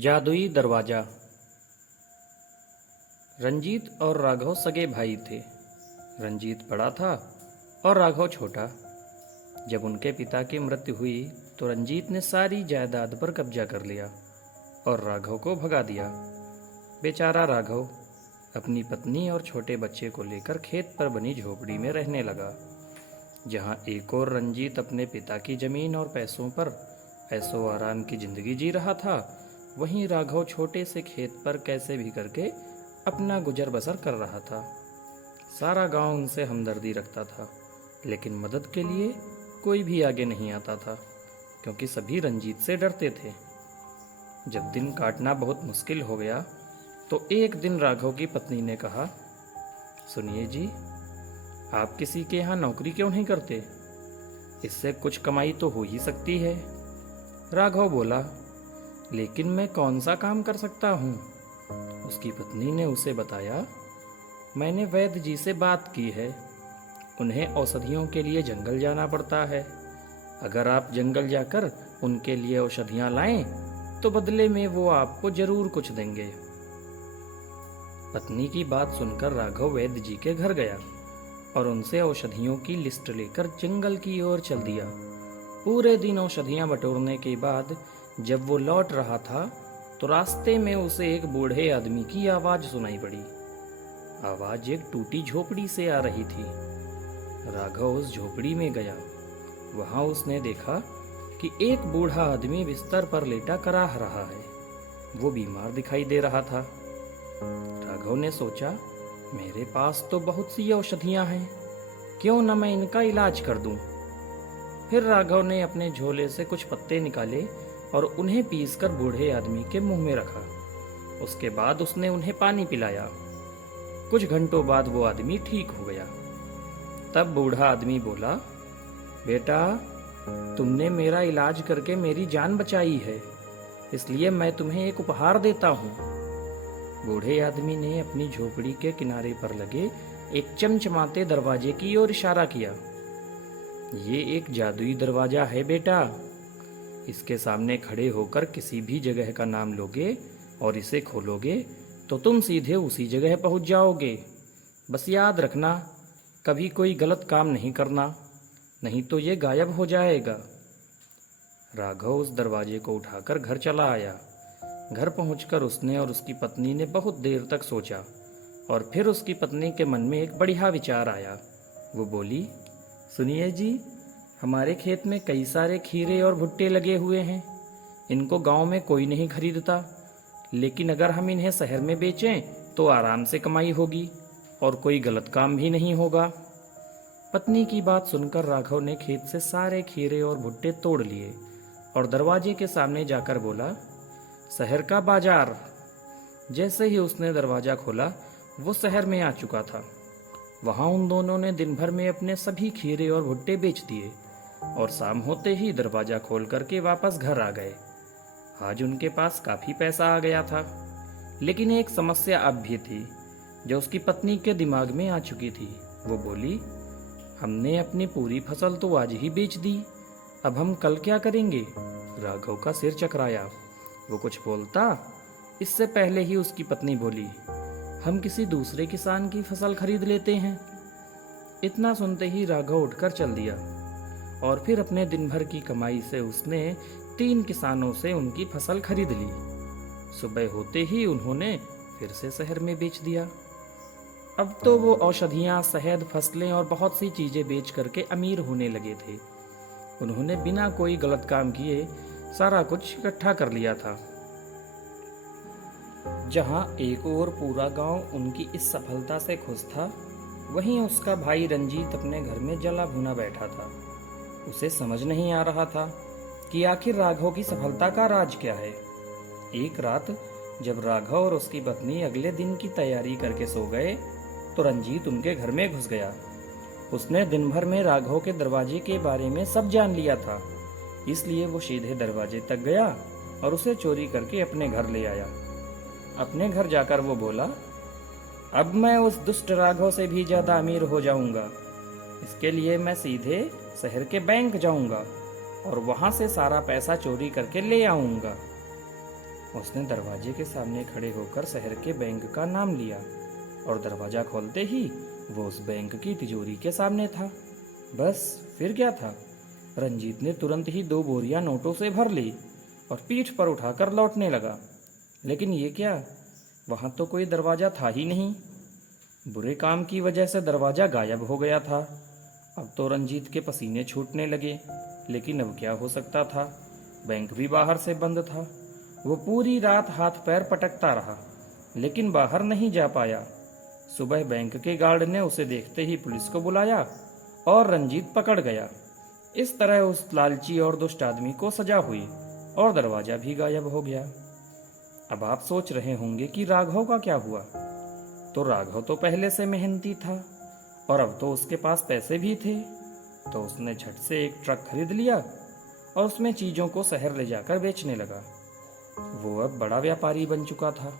जादुई दरवाजा। रंजीत और राघव सगे भाई थे। रंजीत बड़ा था और राघव छोटा। जब उनके पिता की मृत्यु हुई तो रंजीत ने सारी जायदाद पर कब्जा कर लिया और राघव को भगा दिया। बेचारा राघव अपनी पत्नी और छोटे बच्चे को लेकर खेत पर बनी झोपड़ी में रहने लगा, जहां एक और रंजीत अपने पिता की जमीन और पैसों पर ऐशो आराम की जिंदगी जी रहा था, वहीं राघव छोटे से खेत पर कैसे भी करके अपना गुजर बसर कर रहा था। सारा गांव उनसे हमदर्दी रखता था, लेकिन मदद के लिए कोई भी आगे नहीं आता था, क्योंकि सभी रंजीत से डरते थे। जब दिन काटना बहुत मुश्किल हो गया तो एक दिन राघव की पत्नी ने कहा, सुनिए जी, आप किसी के यहाँ नौकरी क्यों नहीं करते? इससे कुछ कमाई तो हो ही सकती है। राघव बोला, लेकिन मैं कौन सा काम कर सकता हूँ? उसकी पत्नी ने उसे बताया, मैंने वैद्य जी से बात की है। उन्हें औषधियों के लिए जंगल जाना पड़ता है। अगर आप जंगल जाकर उनके लिए औषधियाँ लाएं तो बदले में वो आपको जरूर कुछ देंगे। पत्नी की बात सुनकर राघव वैद्य जी के घर गया और उनसे औषधियों की लिस्ट लेकर जंगल की ओर चल दिया। पूरे दिन औषधियां बटोरने के बाद जब वो लौट रहा था तो रास्ते में उसे एक बूढ़े आदमी की आवाज सुनाई पड़ी। आवाज एक टूटी झोपड़ी से आ रही थी। राघव उस झोपड़ी में गया। वहां उसने देखा कि एक बूढ़ा आदमी बिस्तर पर लेटा कराह रहा है। वो बीमार दिखाई दे रहा था। राघव ने सोचा, मेरे पास तो बहुत सी औषधियां हैं, क्यों न मैं इनका इलाज कर दूं। फिर राघव ने अपने झोले से कुछ पत्ते निकाले और उन्हें पीसकर बूढ़े आदमी के मुंह में रखा। उसके बाद उसने उन्हें पानी पिलाया। कुछ घंटों बाद वो आदमी ठीक हो गया। तब बूढ़ा आदमी बोला, बेटा, तुमने मेरा इलाज करके मेरी जान बचाई है, इसलिए मैं तुम्हें एक उपहार देता हूँ। बूढ़े आदमी ने अपनी झोपड़ी के किनारे पर लगे एक चमचमाते दरवाजे की ओर इशारा किया। ये एक जादुई दरवाजा है बेटा। इसके सामने खड़े होकर किसी भी जगह का नाम लोगे और इसे खोलोगे तो तुम सीधे उसी जगह पहुंच जाओगे। बस याद रखना, कभी कोई गलत काम नहीं करना, नहीं तो ये गायब हो जाएगा। राघव उस दरवाजे को उठाकर घर चला आया। घर पहुंचकर उसने और उसकी पत्नी ने बहुत देर तक सोचा और फिर उसकी पत्नी के मन में एक बढ़िया विचार आया। वो बोली, सुनिए जी, हमारे खेत में कई सारे खीरे और भुट्टे लगे हुए हैं। इनको गांव में कोई नहीं खरीदता, लेकिन अगर हम इन्हें शहर में बेचें तो आराम से कमाई होगी और कोई गलत काम भी नहीं होगा। पत्नी की बात सुनकर राघव ने खेत से सारे खीरे और भुट्टे तोड़ लिए और दरवाजे के सामने जाकर बोला, शहर का बाजार। जैसे ही उसने दरवाजा खोला वो शहर में आ चुका था। वहां उन दोनों ने दिन भर में अपने सभी खीरे और भुट्टे बेच दिए और शाम होते ही दरवाजा खोल करके वापस घर आ गए। आज उनके पास काफी पैसा आ गया था, लेकिन एक समस्या अब भी थी जो उसकी पत्नी के दिमाग में आ चुकी थी। वो बोली, हमने अपनी पूरी फसल तो आज ही बेच दी, अब हम कल क्या करेंगे? राघव का सिर चकराया। वो कुछ बोलता, इससे पहले ही उसकी पत्नी बोली, हम किसी दूसरे किसान की फसल खरीद लेते हैं। इतना सुनते ही राघव उठकर चल दिया और फिर अपने दिन भर की कमाई से उसने 3 किसानों से उनकी फसल खरीद ली। सुबह होते ही उन्होंने फिर से शहर में बेच दिया। अब तो वो औषधियां, शहद, फसलें और बहुत सी चीजें बेच करके अमीर होने लगे थे। उन्होंने बिना कोई गलत काम किए सारा कुछ इकट्ठा कर लिया था। जहां एक ओर पूरा गांव उनकी इस सफलता से खुश था, वहीं उसका भाई रंजीत अपने घर में जला भुना बैठा था। उसे समझ नहीं आ रहा था कि आखिर राघव की सफलता का राज क्या है। एक रात जब राघव और उसकी पत्नी अगले दिन की तैयारी करके सो गए तो रंजीत उनके घर में घुस गया। उसने दिन भर में राघव के दरवाजे के बारे में सब जान लिया था, इसलिए वो सीधे दरवाजे तक गया और उसे चोरी करके अपने घर ले आया। अपने घर जाकर वो बोला, अब मैं उस दुष्ट राघव से भी ज्यादा अमीर हो जाऊंगा। इसके लिए मैं सीधे शहर के बैंक जाऊंगा और वहां से सारा पैसा चोरी करके ले आऊंगा। उसने दरवाजे के सामने खड़े होकर शहर के बैंक का नाम लिया और दरवाजा खोलते ही वो उस बैंक की तिजोरी के सामने था। बस फिर क्या था, रंजीत ने तुरंत ही 2 बोरियां नोटों से भर ली और पीठ पर उठाकर लौटने लगा। लेकिन ये क्या, वहां तो कोई दरवाजा था ही नहीं। बुरे काम की वजह से दरवाजा गायब हो गया था। अब तो रंजीत के पसीने छूटने लगे, लेकिन अब क्या हो सकता था, बैंक भी बाहर से बंद था। वो पूरी रात हाथ पैर पटकता रहा, लेकिन बाहर नहीं जा पाया। सुबह बैंक के गार्ड ने उसे देखते ही पुलिस को बुलाया और रंजीत पकड़ गया। इस तरह उस लालची और दुष्ट आदमी को सजा हुई और दरवाजा भी गायब हो गया। अब आप सोच रहे होंगे कि राघव का क्या हुआ। तो राघव तो पहले से मेहनती था और अब तो उसके पास पैसे भी थे, तो उसने झट से एक ट्रक खरीद लिया और उसमें चीजों को शहर ले जाकर बेचने लगा। वो अब बड़ा व्यापारी बन चुका था।